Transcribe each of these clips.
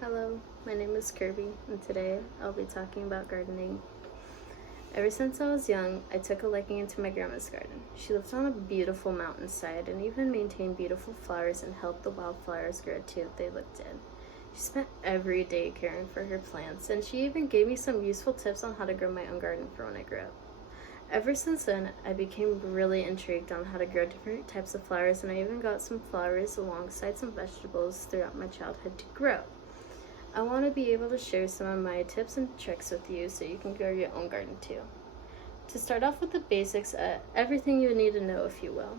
Hello, my name is Kirby, and today I'll be talking about gardening. Ever since I was young, I took a liking into my grandma's garden. She lived on a beautiful mountainside and even maintained beautiful flowers and helped the wildflowers grow too if they looked in. She spent every day caring for her plants, and she even gave me some useful tips on how to grow my own garden for when I grew up. Ever since then, I became really intrigued on how to grow different types of flowers, and I even got some flowers alongside some vegetables throughout my childhood to grow. I want to be able to share some of my tips and tricks with you so you can grow your own garden too. To start off with the basics, everything you need to know, if you will.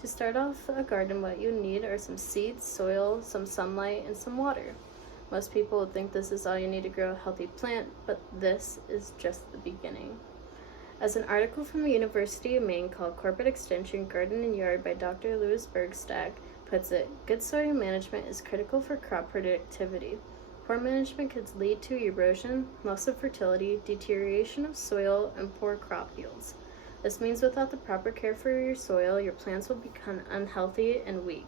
To start off a garden, what you need are some seeds, soil, some sunlight, and some water. Most people would think this is all you need to grow a healthy plant, but this is just the beginning. As an article from the University of Maine called Corporate Extension Garden and Yard by Dr. Louis Bergstad puts it, good soil management is critical for crop productivity. Poor management could lead to erosion, loss of fertility, deterioration of soil, and poor crop yields. This means without the proper care for your soil, your plants will become unhealthy and weak.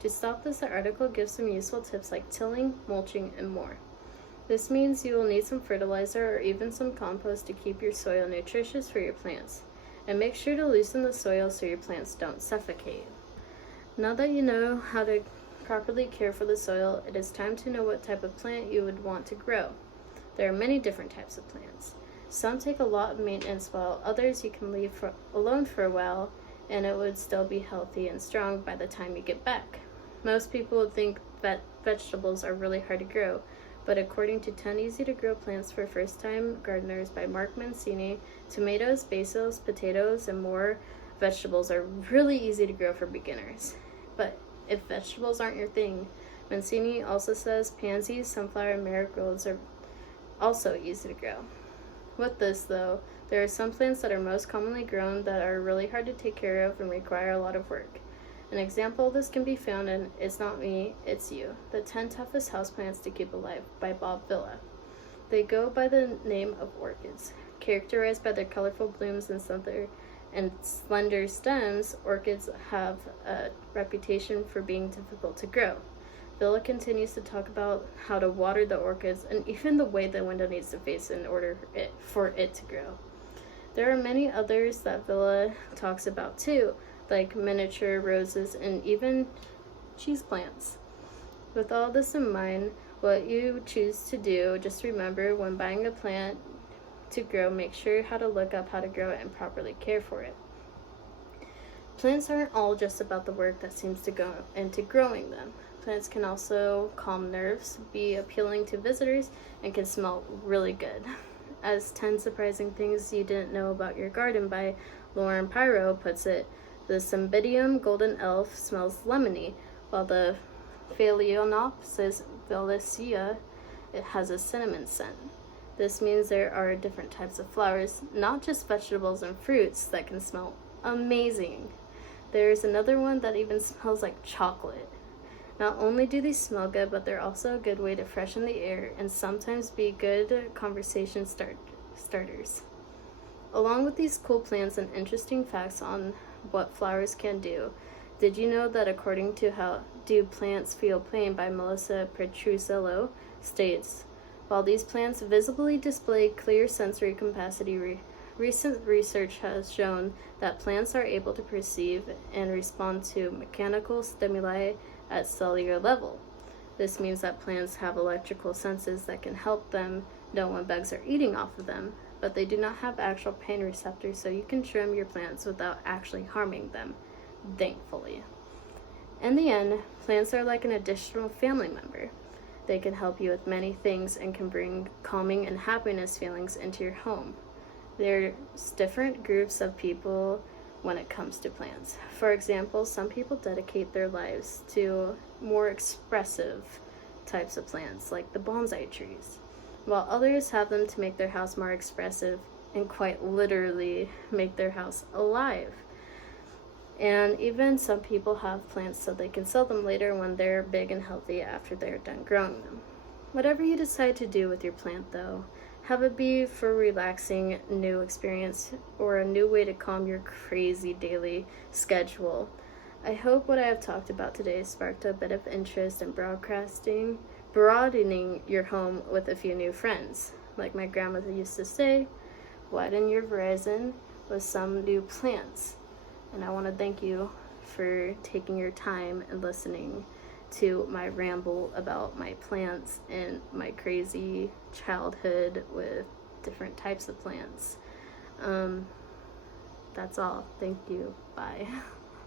To stop this, the article gives some useful tips like tilling, mulching, and more. This means you will need some fertilizer or even some compost to keep your soil nutritious for your plants. And make sure to loosen the soil so your plants don't suffocate. Now that you know how to properly care for the soil, it is time to know what type of plant you would want to grow. There are many different types of plants. Some take a lot of maintenance, while others you can leave alone for a while and it would still be healthy and strong by the time you get back. Most people would think that vegetables are really hard to grow, but according to 10 Easy to Grow Plants for First-Time Gardeners by Mark Mancini, tomatoes, basils, potatoes, and more vegetables are really easy to grow for beginners. But if vegetables aren't your thing, Mancini also says pansies, sunflower, and marigolds are also easy to grow. With this, though, there are some plants that are most commonly grown that are really hard to take care of and require a lot of work. An example of this can be found in It's Not Me, It's You, The 10 Toughest Houseplants to Keep Alive by Bob Villa. They go by the name of orchids. Characterized by their colorful blooms and slender stems, orchids have a reputation for being difficult to grow. Villa continues to talk about how to water the orchids and even the way the window needs to face in order for it to grow. There are many others that Villa talks about too, like miniature roses and even cheese plants. With all this in mind, what you choose to do, just remember when buying a plant to grow, make sure how to look up how to grow it and properly care for it. Plants aren't all just about the work that seems to go into growing them. Plants can also calm nerves, be appealing to visitors, and can smell really good. As 10 Surprising Things You Didn't Know About Your Garden by Lauren Pyro puts it, the Cymbidium golden elf smells lemony, while the Phalaenopsis violacea it has a cinnamon scent. This means there are different types of flowers, not just vegetables and fruits, that can smell amazing. There's another one that even smells like chocolate. Not only do these smell good, but they're also a good way to freshen the air and sometimes be good conversation starters. Along with these cool plants and interesting facts on what flowers can do, did you know that according to How Do Plants Feel Pain by Melissa Petruzello states, while these plants visibly display clear sensory capacity, recent research has shown that plants are able to perceive and respond to mechanical stimuli at cellular level. This means that plants have electrical senses that can help them know when bugs are eating off of them, but they do not have actual pain receptors, so you can trim your plants without actually harming them, thankfully. In the end, plants are like an additional family member. They can help you with many things and can bring calming and happiness feelings into your home. There's different groups of people when it comes to plants. For example, some people dedicate their lives to more expressive types of plants, like the bonsai trees, while others have them to make their house more expressive and quite literally make their house alive. And even some people have plants so they can sell them later when they're big and healthy after they're done growing them. Whatever you decide to do with your plant, though, have it be for a relaxing new experience or a new way to calm your crazy daily schedule. I hope what I have talked about today sparked a bit of interest in broadcasting broadening your home with a few new friends. Like my grandmother used to say, widen your horizon with some new plants. And I want to thank you for taking your time and listening to my ramble about my plants and my crazy childhood with different types of plants. That's all. Thank you. Bye.